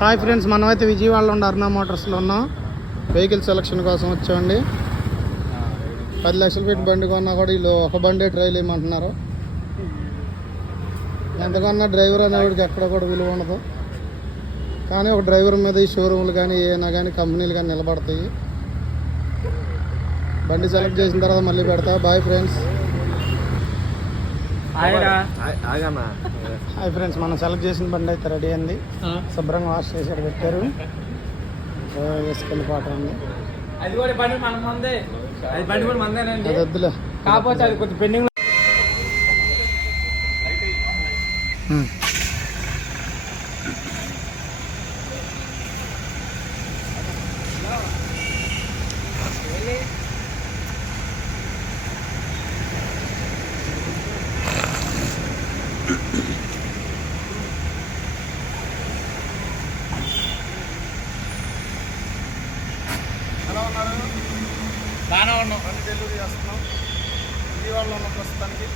Hi friends, మనమైతే విజయవాడలో ఉన్న అరుణ మోటార్స్లో ఉన్నాం. వెహికల్ సెలక్షన్ కోసం వచ్చామండి. 10 లక్షలు పెట్టి బండి కొన్నా కూడా వీళ్ళు ఒక బండే ట్రైల్ వేయమంటున్నారు. ఎంతకన్నా డ్రైవర్ అనేవాడికి ఎక్కడ కూడా విలువ ఉండదు. కానీ ఒక డ్రైవర్ మీద ఈ షోరూమ్లు కానీ ఏమైనా కానీ కంపెనీలు కానీ నిలబడతాయి. బండి సెలెక్ట్ చేసిన తర్వాత మళ్ళీ పెడతా. Bye friends. హాయ్ ఫ్రెండ్స్, మనం సెలెక్ట్ చేసిన బండి అయితే రెడీ అయింది. శుభ్రంగా వాష్ చేసి పెట్టారు. వేసుకెళ్ళిపోవటం ఉంది. అది బండి కూడా మందేనండి. అది వద్దులే, కాకపోతే అది కొంచెం పెండింగ్. ఎలా ఉన్నారు? బాగానే ఉన్నాం. బండి డెలివరీ చేస్తున్నాం. విజయవాడలో ఉన్న ప్రస్తుతానికి